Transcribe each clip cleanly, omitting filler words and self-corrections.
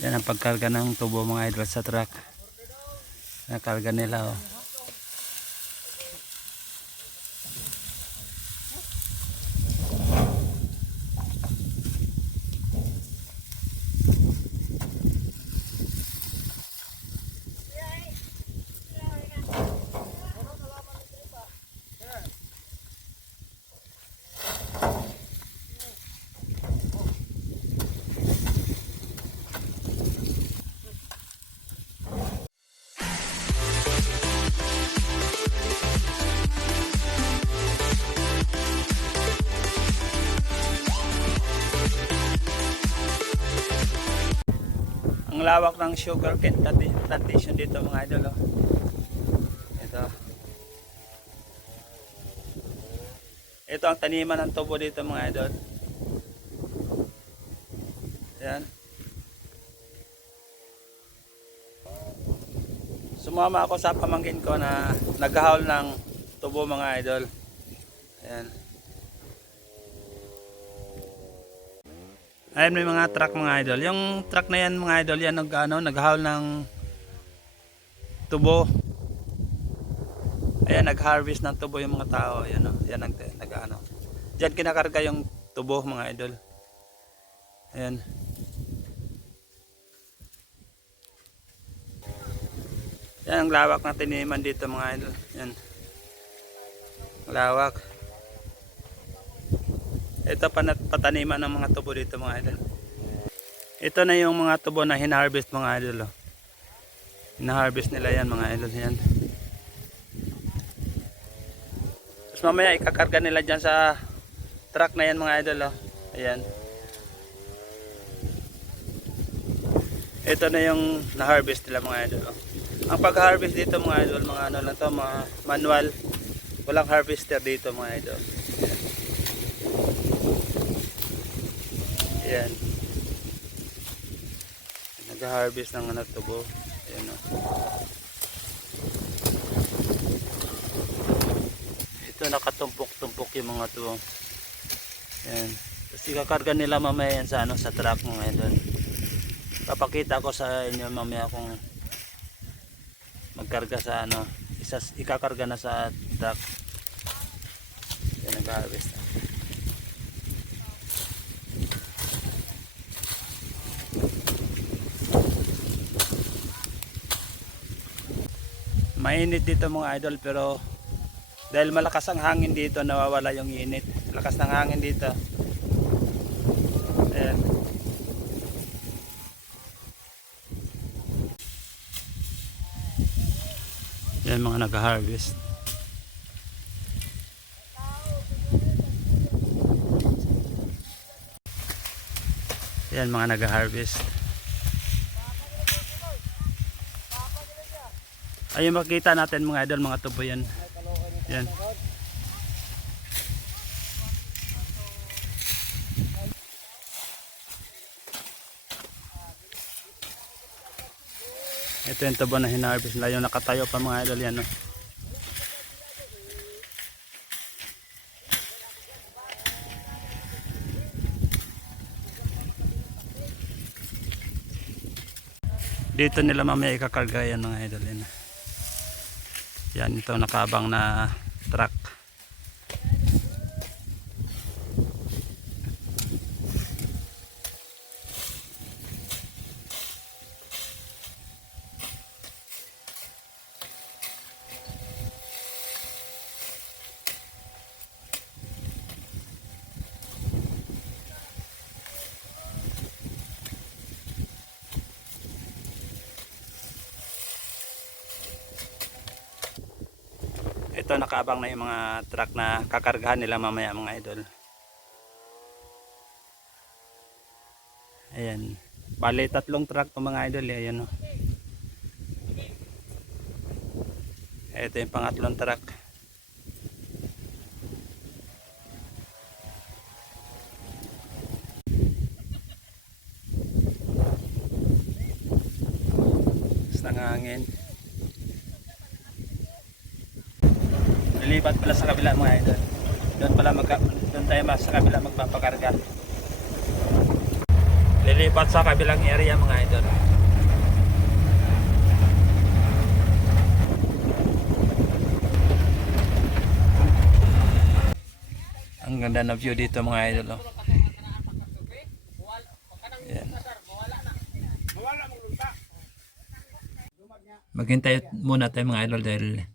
Yan ang pagkarga ng tubo mga idol sa truck. Nakarga nila oh. Ang lawak ng sugar cane plantation dito mga idol oh. Ito. Ito ang taniman ng tubo dito mga idol. Yan. Sumama ako sa pamangkin ko na naghahawal ng tubo mga idol. Ayan. Ayan may mga truck mga idol. Yung truck na yan mga idol, yan naghahawal ng tubo. Ayan, nag-harvest ng tubo yung mga tao. Ayan o, yan nag-ano. Diyan kinakarga yung tubo mga idol. Ayan. Yan ang lawak na tiniman dito mga idol. Yan. Lawak. Ito pataniman ng mga tubo dito mga idol. Ito na yung mga tubo na hina-harvest mga idol. Oh. Hina-harvest nila yan mga idol. Yan. Tapos mamaya ikakarga nila dyan sa truck na yan mga idol. Oh. Ayan. Ito na yung na-harvest nila mga idol. Oh. Ang pag-harvest dito mga idol, mga ano lang to, mga manual. Walang harvester dito mga idol. Ayan. Nag-harvest ng ano, tubo. Ayan o. Ito nakatumpok-tumpok yung mga tubo. Ayan. Tapos ikakarga nila mamaya yan sa, ano, sa truck mga idol. Papakita ko sa inyo mamaya kung magkarga sa ano. Ikakarga na sa truck. Ayan, nag-harvest na. Mainit dito mga idol pero dahil malakas ang hangin dito nawawala yung init. Lakas ng hangin dito. Ayan. Yan mga nag-harvest. Yan mga nag-harvest. Ayun makita natin mga idol, mga tubo yan. Yan. Ito yung tubo na hinarvest nila, yung nakatayo pa mga idol yan. No? Dito nila mamaya ikakarga yan mga idol yan. Yan ito nakabang na truck. Ito nakaabang na yung mga truck na kakargahan nila mamaya mga idol. Ayan. Bali 3 truck to mga idol. Ayan o. Ito yung pangatlong truck. Tapos nangangin. Lilipat pala sa kabila mga idol. Doon tayo sa kabila magpapakarga. Lilipat sa kabilang area mga idol. Ang ganda na view dito mga idol. Oh. Yan. Maghintay muna tayo mga idol dahil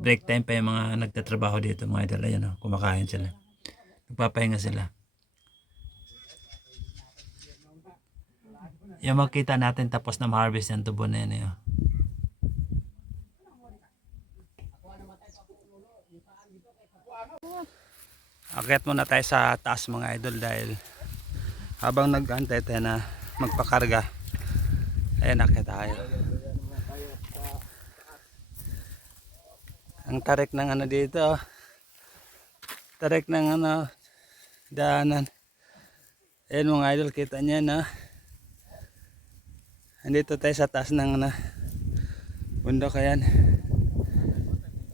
break time pa yung mga nagtatrabaho dito mga idol. Ayan, oh, kumakain sila. Nagpapahinga sila. Yung makita natin tapos na ma-harvest yung tubo na yan. Akyat muna tayo sa taas mga idol dahil habang nag-antay tayo na magpakarga. Ayan, akyat tayo. Ang tarik ng ano dito. Tarik ng ano daanan. Ayan mga idol, kita nyo na. Andito tayo sa taas ng ano, bundok. Ayan.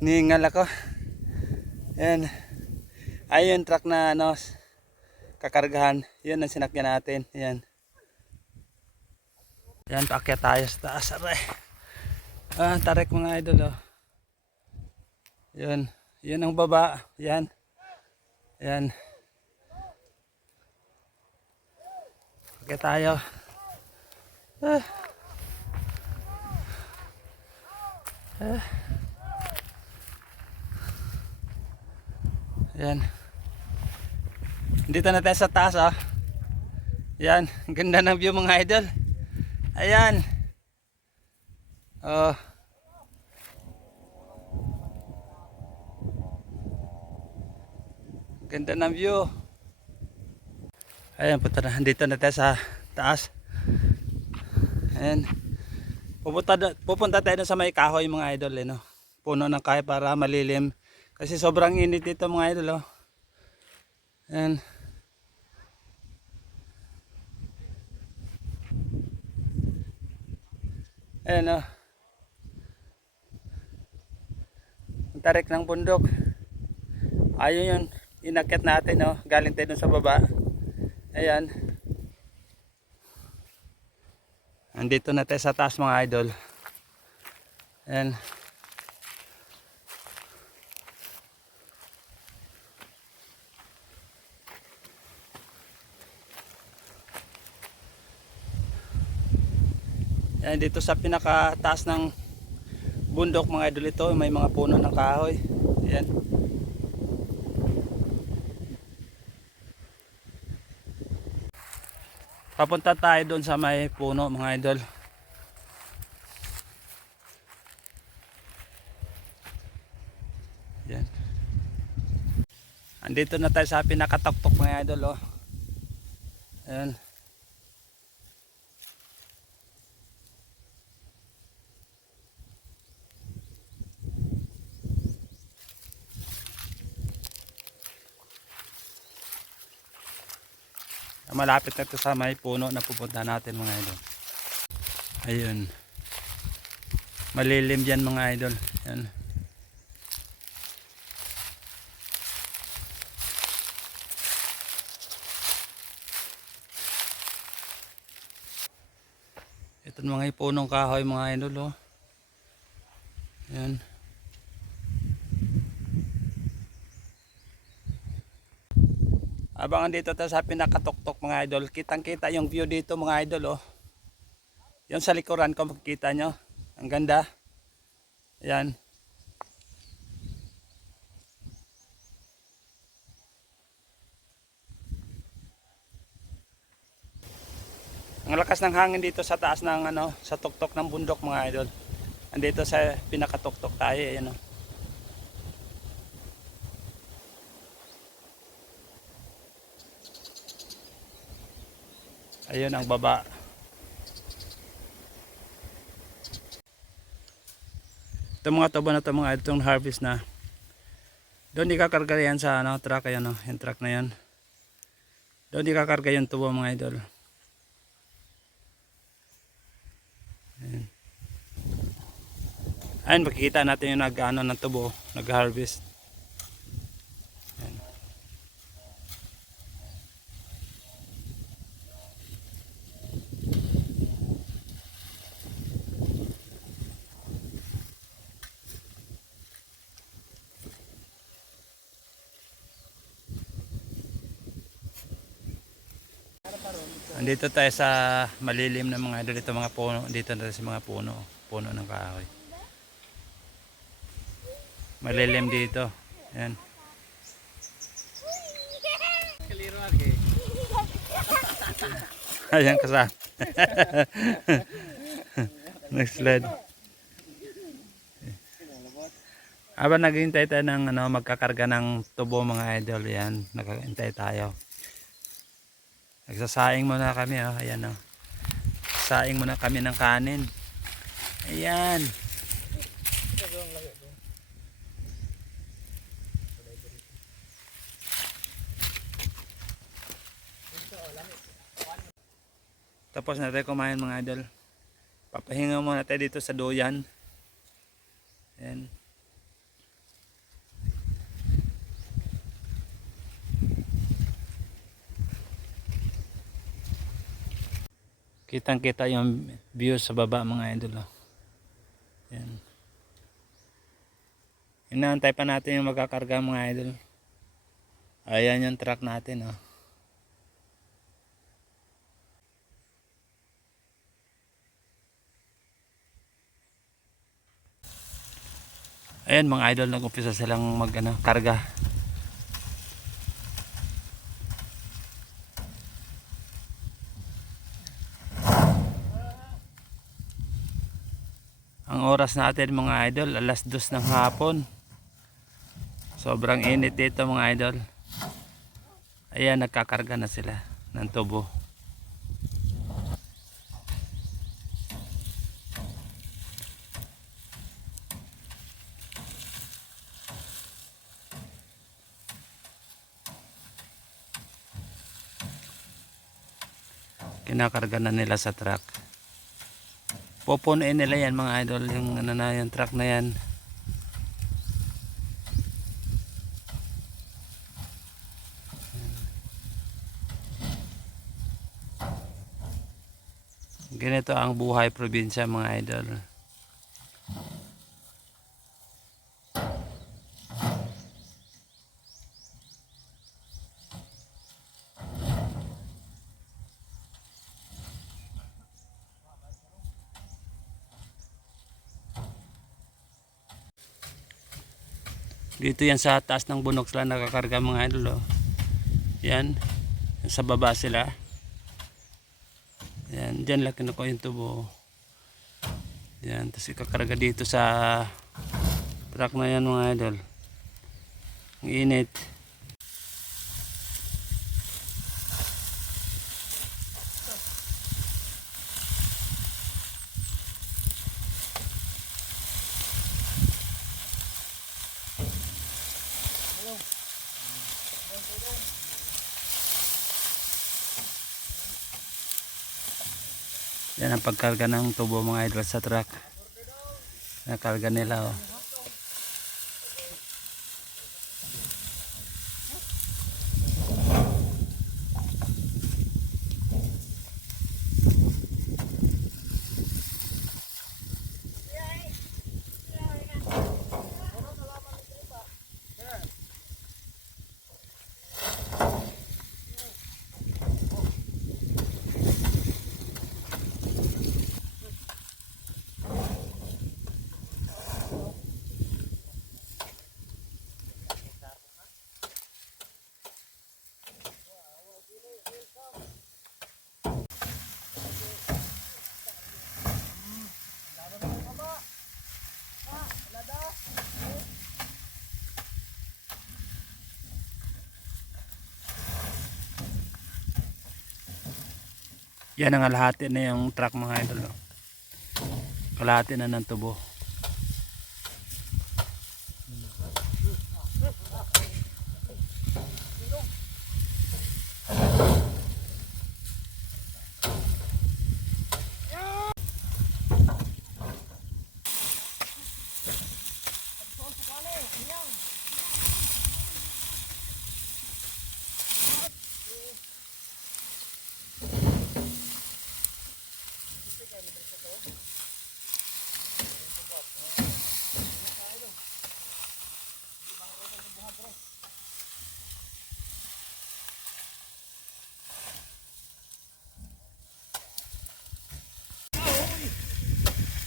Nihingal ako. Ayan. Ayun yung truck na ano, kakargahan. Yun ang sinakyan natin. Ayan. Ayan, paakyat tayo sa taas. Aray. Ah, tarik mga idol. Oh. Yun. Yun ang baba. Ayan. Ayan. Paakyat tayo. Ah. Ah. Ayan. Dito na tayo sa taas. Oh. Ayan. Ganda ng view mga idol. Ayan. Oh. Ganda ng view. Ayan, punta na. Dito na tayo sa taas. Ayan. Pupunta tayo sa may kahoy mga idol. No? Puno ng kahoy para malilim. Kasi sobrang init dito mga idol. Oh. Ayan. Ayan. Oh. Ang tarik ng bundok. Ayun yun. Inakyat natin. Oh. Galing tayo dun sa baba. Ayan. Andito na tayo sa taas mga idol. Ayan. Ayan, dito sa pinakataas ng bundok mga idol ito, may mga puno ng kahoy. Ayan. Papunta tayo doon sa may puno mga idol. Yan. Andito na tayo sa pinakatuktok mga idol. Oh. Ayan. Malapit na ito sa may puno na pupunta natin mga idol. Ayun. Malilim dyan mga idol. Yan. Ito mga punong kahoy mga idol. Oh. Yan. Abangan dito tayo sa pinakatuktok mga idol. Kitang kita yung view dito mga idol. Oh. Yung sa likuran ko makikita nyo. Ang ganda. Ayan. Ang lakas ng hangin dito sa taas ng ano, sa tuktok ng bundok mga idol. Andito sa pinakatuktok tayo. Ayan. Oh. Ayun ang baba. Ito mga tubo na ito mga itong harvest na. Doon di kakarga yan sa ano, truck. Ayan, oh, yung truck na yan. Doon di kakarga yung tubo mga idol. Ayan. Ayan, makikita natin yung nag-ano ng tubo, nag-harvest. Ayan. Andito tayo sa malilim na mga idol. Dito mga puno. Dito na tayo sa mga puno. Puno ng kahoy. Malilim dito. Yan. Ayan kasama. Next slide. Aba naghihintay tayo ng magkakarga ng tubo mga idol. Yan. Naghihintay tayo. Nagsasaing muna kami. Oh. Ayan. Oh. Saing muna kami ng kanin. Ayan. Tapos na tayo kumain mga idol. Papahinga muna tayo dito sa duyan. Ayan. Kitang kita yung view sa baba mga idol. Oh. Ayan. Inaantay pa natin yung magkakarga mga idol. Ayan yung truck natin. Oh. Ayan mga idol, nag-umpisa silang karga. Ang oras natin mga idol, 2:00 ng hapon. Sobrang init dito mga idol. Ayan, nagkakarga na sila ng tubo. Kinakarga na nila sa truck. Pupunuin nila yan mga idol, yung yung truck na yan. Ganito ang buhay probinsya mga idol. Dito yan sa taas ng bunok sila nakakarga mga idol. Oh. Yan. Sa baba sila. Yan. Diyan lang kinukuha yung tubo. Yan. Tapos ikakarga dito sa truck na yan mga idol. Ang init. Yan ang pagkarga ng tubo mga idol sa truck. Nakarga nila. Oh. Yan ang kalahati na yung truck mga idol. Oh. Kalahati na ng tubo.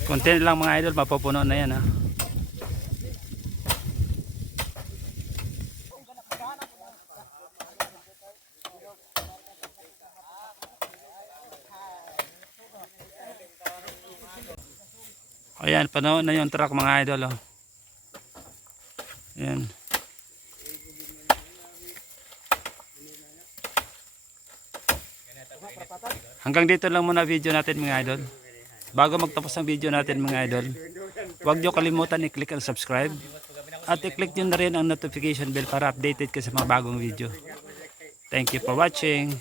Konti na lang mga idol, mapupuno na yan ha. Ayan, panahon na yung truck mga idol. Oh. Ayan. Hanggang dito lang muna video natin mga idol. Bago magtapos ang video natin mga idol, huwag nyo kalimutan i-click ang subscribe at i-click nyo na rin ang notification bell para updated ka sa mga bagong video. Thank you for watching.